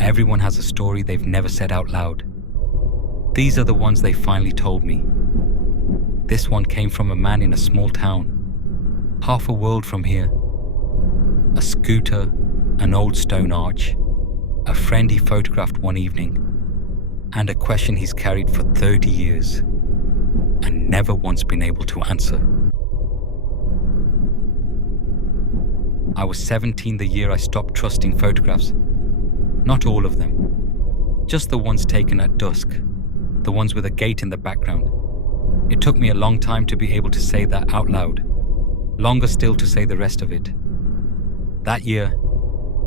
Everyone has a story they've never said out loud. These are the ones they finally told me. This one came from a man in a small town, half a world from here. A scooter, an old stone arch, a friend he photographed one evening, and a question he's carried for 30 years and never once been able to answer. I was 17 the year I stopped trusting photographs. Not all of them, just the ones taken at dusk, the ones with a gate in the background. It took me a long time to be able to say that out loud, longer still to say the rest of it. That year,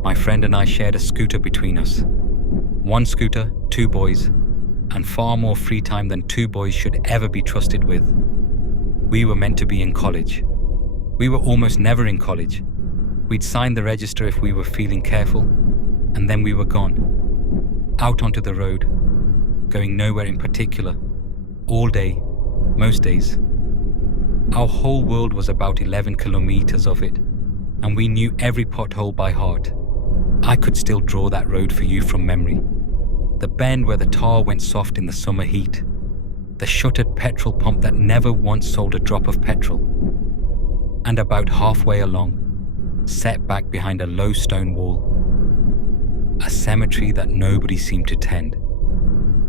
my friend and I shared a scooter between us. One scooter, 2 boys, and far more free time than 2 boys should ever be trusted with. We were meant to be in college. We were almost never in college. We'd sign the register if we were feeling careful, and then we were gone. Out onto the road, going nowhere in particular, all day, most days. Our whole world was about 11 kilometers of it, and we knew every pothole by heart. I could still draw that road for you from memory. The bend where the tar went soft in the summer heat. The shuttered petrol pump that never once sold a drop of petrol. And about halfway along, set back behind a low stone wall, a cemetery that nobody seemed to tend.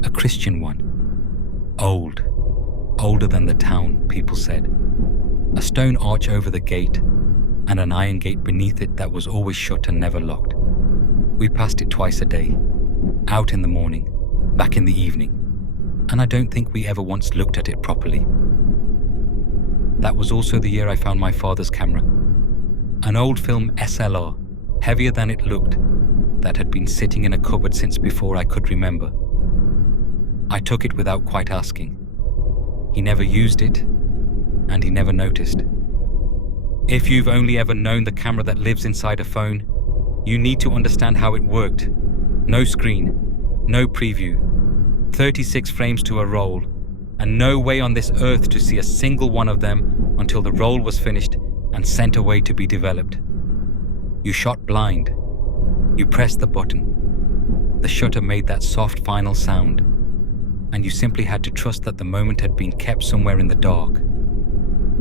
A Christian one. Old. Older than the town, people said. A stone arch over the gate, and an iron gate beneath it that was always shut and never locked. We passed it twice a day, out in the morning, back in the evening, and I don't think we ever once looked at it properly. That was also the year I found my father's camera. An old film SLR, heavier than it looked, that had been sitting in a cupboard since before I could remember. I took it without quite asking. He never used it, and he never noticed. If you've only ever known the camera that lives inside a phone, you need to understand how it worked. No screen, no preview, 36 frames to a roll, and no way on this earth to see a single one of them until the roll was finished and sent away to be developed. You shot blind. You pressed the button. The shutter made that soft final sound, and you simply had to trust that the moment had been kept somewhere in the dark,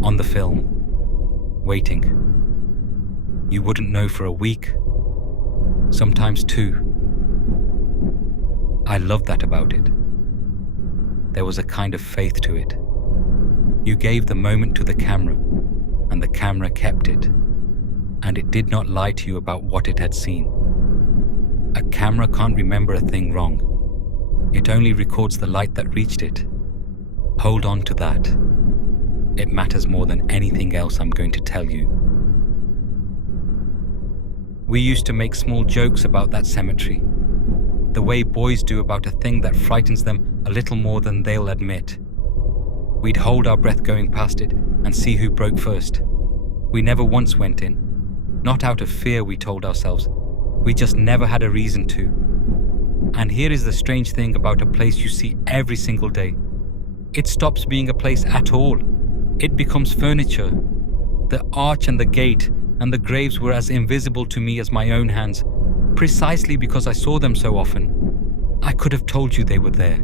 on the film, waiting. You wouldn't know for a week, sometimes 2. I loved that about it. There was a kind of faith to it. You gave the moment to the camera, and the camera kept it, and it did not lie to you about what it had seen. A camera can't remember a thing wrong. It only records the light that reached it. Hold on to that. It matters more than anything else I'm going to tell you. We used to make small jokes about that cemetery, the way boys do about a thing that frightens them a little more than they'll admit. We'd hold our breath going past it and see who broke first. We never once went in. Not out of fear, we told ourselves. We just never had a reason to. And here is the strange thing about a place you see every single day. It stops being a place at all. It becomes furniture. The arch and the gate and the graves were as invisible to me as my own hands, precisely because I saw them so often. I could have told you they were there.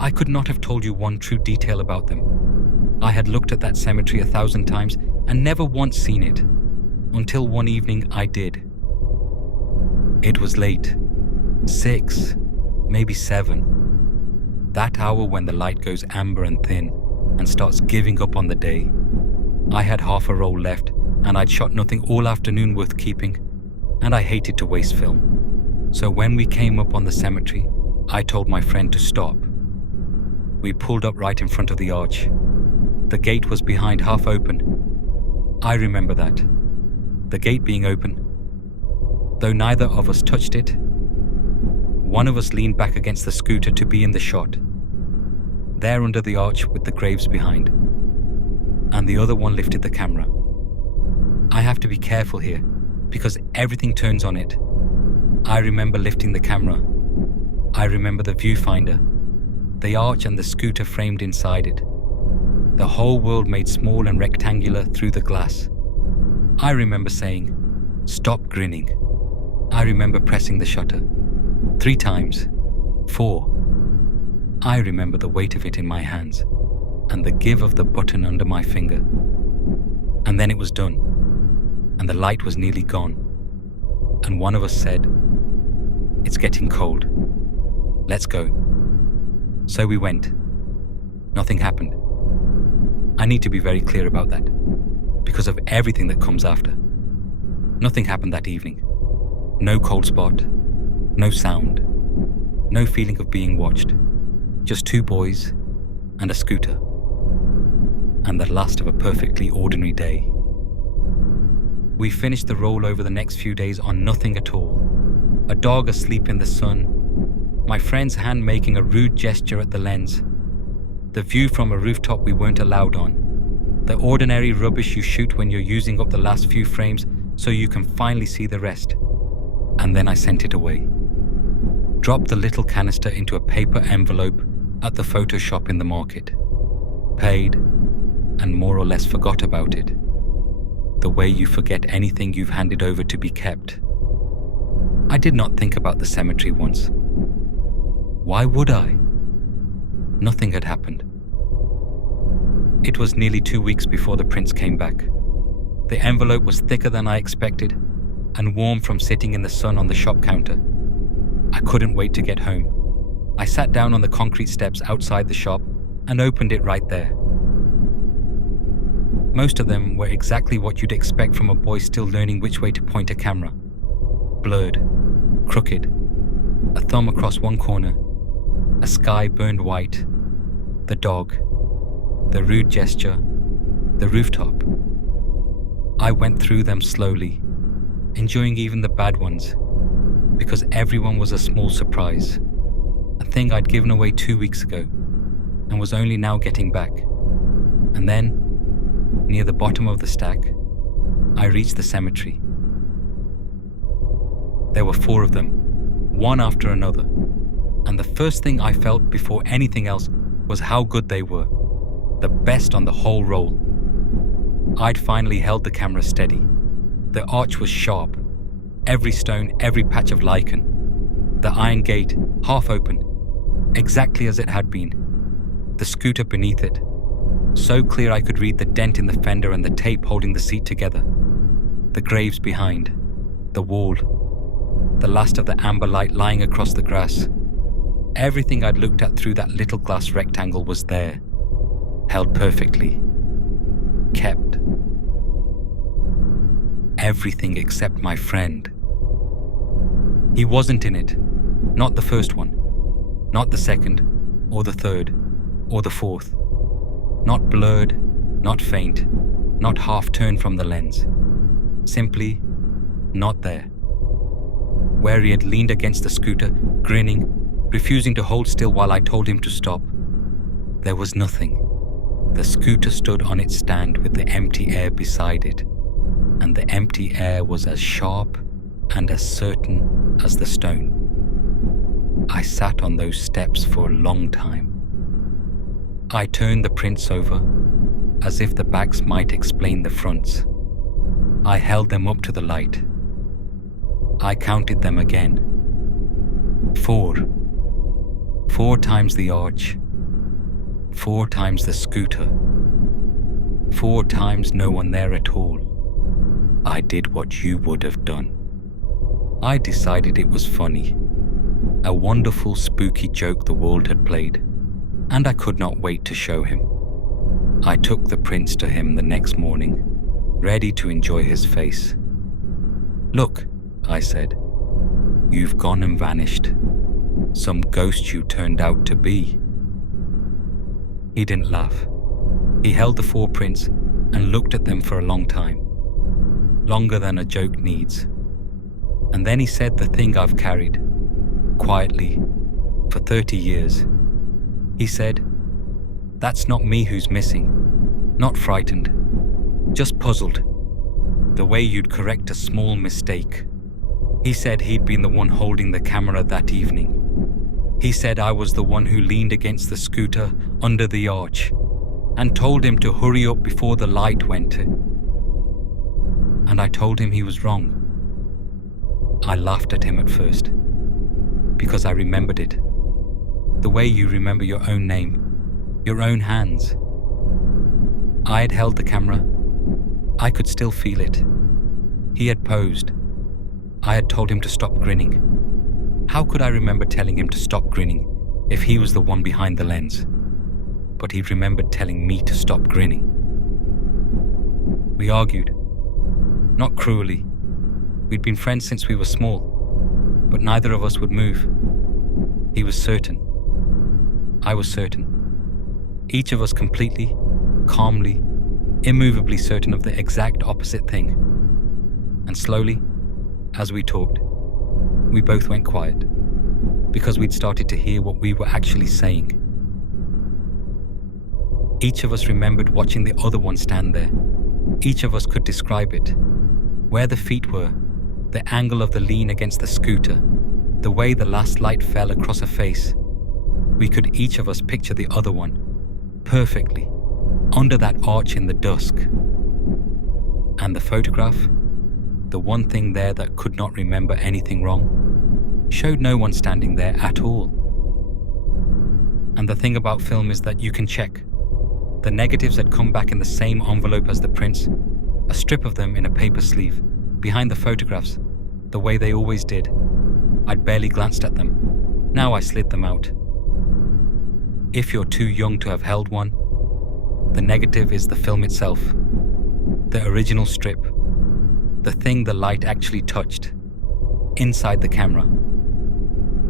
I could not have told you one true detail about them. I had looked at that cemetery 1,000 times and never once seen it, until one evening I did. It was late, 6, maybe 7. That hour when the light goes amber and thin and starts giving up on the day. I had half a roll left and I'd shot nothing all afternoon worth keeping, and I hated to waste film. So when we came up on the cemetery, I told my friend to stop. We pulled up right in front of the arch. The gate was behind, half open. I remember that. The gate being open. Though neither of us touched it, one of us leaned back against the scooter to be in the shot, there under the arch with the graves behind, and the other one lifted the camera. I have to be careful here, because everything turns on it. I remember lifting the camera. I remember the viewfinder, the arch and the scooter framed inside it, the whole world made small and rectangular through the glass. I remember saying, "Stop grinning." I remember pressing the shutter. 3 times. 4. I remember the weight of it in my hands and the give of the button under my finger. And then it was done, and the light was nearly gone. And one of us said, "It's getting cold. Let's go." So we went. Nothing happened. I need to be very clear about that, because of everything that comes after. Nothing happened that evening. No cold spot, no sound, no feeling of being watched. Just 2 boys and a scooter. And the last of a perfectly ordinary day. We finished the roll over the next few days on nothing at all. A dog asleep in the sun, my friend's hand making a rude gesture at the lens, the view from a rooftop we weren't allowed on, the ordinary rubbish you shoot when you're using up the last few frames so you can finally see the rest. And then I sent it away. Dropped the little canister into a paper envelope at the photo shop in the market. Paid, and more or less forgot about it. The way you forget anything you've handed over to be kept. I did not think about the cemetery once. Why would I? Nothing had happened. It was nearly 2 weeks before the prints came back. The envelope was thicker than I expected and warm from sitting in the sun on the shop counter. I couldn't wait to get home. I sat down on the concrete steps outside the shop and opened it right there. Most of them were exactly what you'd expect from a boy still learning which way to point a camera. Blurred, crooked, a thumb across one corner, a sky burned white, the dog, the rude gesture, the rooftop. I went through them slowly, enjoying even the bad ones, because everyone was a small surprise, a thing I'd given away 2 weeks ago and was only now getting back. And then, near the bottom of the stack, I reached the cemetery. There were 4 of them, one after another, and the first thing I felt before anything else was how good they were, the best on the whole roll. I'd finally held the camera steady. The arch was sharp, every stone, every patch of lichen, the iron gate half open, exactly as it had been, the scooter beneath it, so clear I could read the dent in the fender and the tape holding the seat together, the graves behind, the wall, the last of the amber light lying across the grass. Everything I'd looked at through that little glass rectangle was there, held perfectly, kept. Everything except my friend. He wasn't in it, not the first one, not the second, or the third, or the fourth. Not blurred, not faint, not half turned from the lens. Simply not there. Where he had leaned against the scooter, grinning, refusing to hold still while I told him to stop. There was nothing. The scooter stood on its stand with the empty air beside it, and the empty air was as sharp and as certain as the stone. I sat on those steps for a long time. I turned the prints over, as if the backs might explain the fronts. I held them up to the light. I counted them again. 4. 4 times the arch. 4 times the scooter. 4 times no one there at all. I did what you would have done. I decided it was funny. A wonderful, spooky joke the world had played, and I could not wait to show him. I took the prints to him the next morning, ready to enjoy his face. "Look," I said, "you've gone and vanished. Some ghost you turned out to be." He didn't laugh. He held the 4 prints and looked at them for a long time, longer than a joke needs. And then he said the thing I've carried, quietly, for 30 years. He said, "That's not me who's missing, not frightened, just puzzled, the way you'd correct a small mistake." He said he'd been the one holding the camera that evening. He said I was the one who leaned against the scooter under the arch and told him to hurry up before the light went. And I told him he was wrong. I laughed at him at first. because I remembered it. The way you remember your own name, your own hands. I had held the camera. I could still feel it. He had posed. I had told him to stop grinning. How could I remember telling him to stop grinning if he was the one behind the lens? But he remembered telling me to stop grinning. We argued. Not cruelly. We'd been friends since we were small, but neither of us would move. He was certain. I was certain. Each of us completely, calmly, immovably certain of the exact opposite thing. And slowly, as we talked, we both went quiet, because we'd started to hear what we were actually saying. Each of us remembered watching the other one stand there. Each of us could describe it. Where the feet were, the angle of the lean against the scooter, the way the last light fell across her face. We could each of us picture the other one, perfectly, under that arch in the dusk. And the photograph, the one thing there that could not remember anything wrong, showed no one standing there at all. And the thing about film is that you can check. The negatives had come back in the same envelope as the prints, a strip of them in a paper sleeve, behind the photographs, the way they always did. I'd barely glanced at them. Now I slid them out. If you're too young to have held one, the negative is the film itself, the original strip, the thing the light actually touched, inside the camera.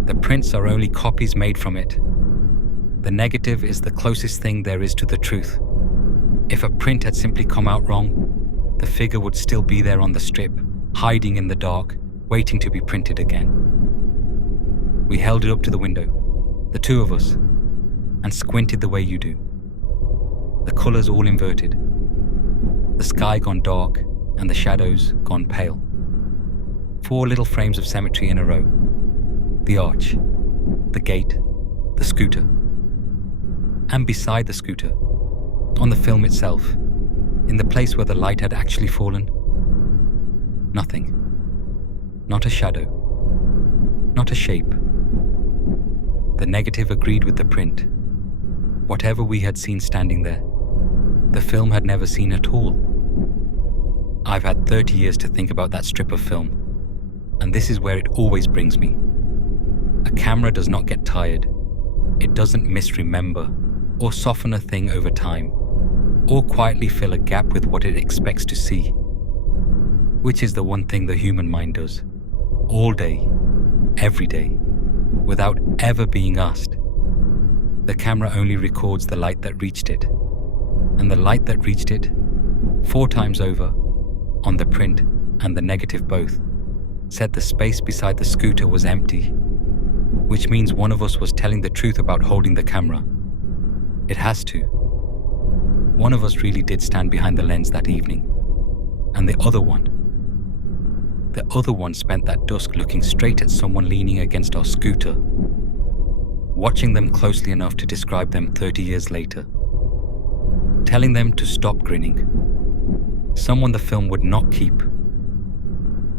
The prints are only copies made from it. The negative is the closest thing there is to the truth. If a print had simply come out wrong, the figure would still be there on the strip, hiding in the dark, waiting to be printed again. We held it up to the window, the two of us, and squinted the way you do. The colours all inverted. The sky gone dark and the shadows gone pale. 4 little frames of cemetery in a row. The arch, the gate, the scooter. And beside the scooter, on the film itself, in the place where the light had actually fallen, nothing. Not a shadow. Not a shape. The negative agreed with the print. Whatever we had seen standing there, the film had never seen at all. I've had 30 years to think about that strip of film, and this is where it always brings me. A camera does not get tired. It doesn't misremember or soften a thing over time, or quietly fill a gap with what it expects to see, which is the one thing the human mind does, all day, every day, without ever being asked. The camera only records the light that reached it, and the light that reached it, 4 times over, on the print and the negative both, said the space beside the scooter was empty, which means one of us was telling the truth about holding the camera. It has to. One of us really did stand behind the lens that evening, and the other one spent that dusk looking straight at someone leaning against our scooter, watching them closely enough to describe them 30 years later, telling them to stop grinning. Someone the film would not keep.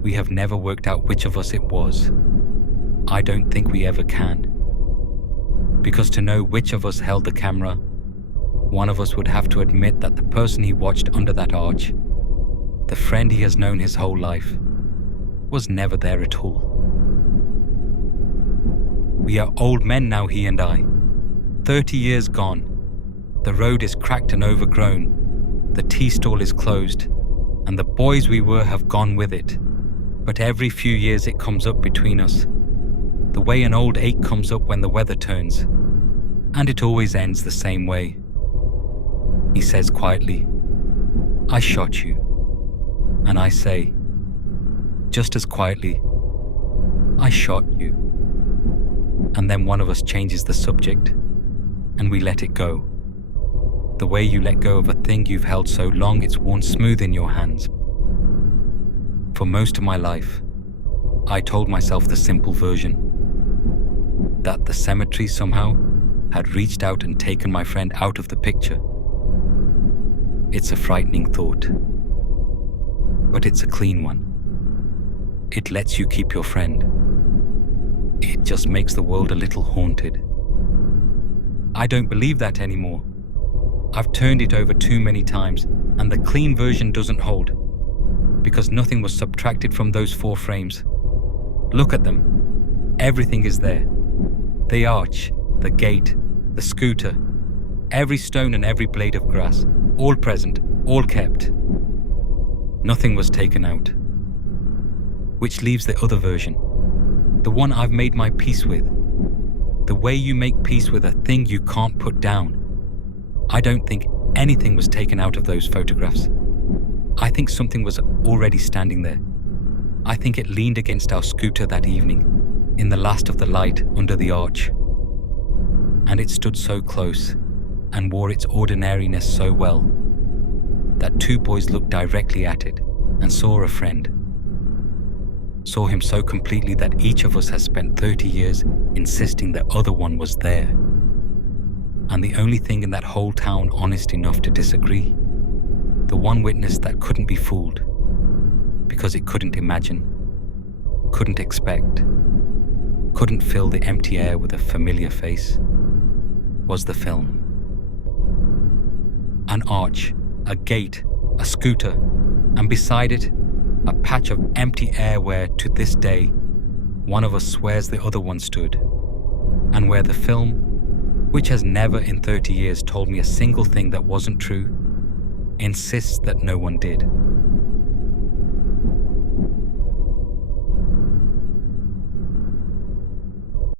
We have never worked out which of us it was. I don't think we ever can. Because to know which of us held the camera, one of us would have to admit that the person he watched under that arch, the friend he has known his whole life, was never there at all. We are old men now, he and I. 30 years gone. The road is cracked and overgrown. The tea stall is closed, and the boys we were have gone with it. But every few years it comes up between us, the way an old ache comes up when the weather turns, and it always ends the same way. He says quietly, "I shot you." And I say, just as quietly, "I shot you." And then one of us changes the subject, and we let it go. The way you let go of a thing you've held so long it's worn smooth in your hands. For most of my life, I told myself the simple version, that the cemetery somehow had reached out and taken my friend out of the picture. It's a frightening thought, but it's a clean one. It lets you keep your friend. it just makes the world a little haunted. I don't believe that anymore. I've turned it over too many times, and the clean version doesn't hold, because nothing was subtracted from those 4 frames. Look at them. Everything is there. The arch, the gate, the scooter, every stone and every blade of grass, all present, all kept. Nothing was taken out. Which leaves the other version, the one I've made my peace with. The way you make peace with a thing you can't put down. I don't think anything was taken out of those photographs. I think something was already standing there. I think it leaned against our scooter that evening, in the last of the light under the arch. And it stood so close, and wore its ordinariness so well, that 2 boys looked directly at it and saw a friend. Saw him so completely that each of us has spent 30 years insisting the other one was there. And the only thing in that whole town honest enough to disagree, the one witness that couldn't be fooled, because it couldn't imagine, couldn't expect, couldn't fill the empty air with a familiar face, was the film. An arch, a gate, a scooter, and beside it, a patch of empty air where, to this day, one of us swears the other one stood, and where the film, which has never in 30 years told me a single thing that wasn't true, insists that no one did.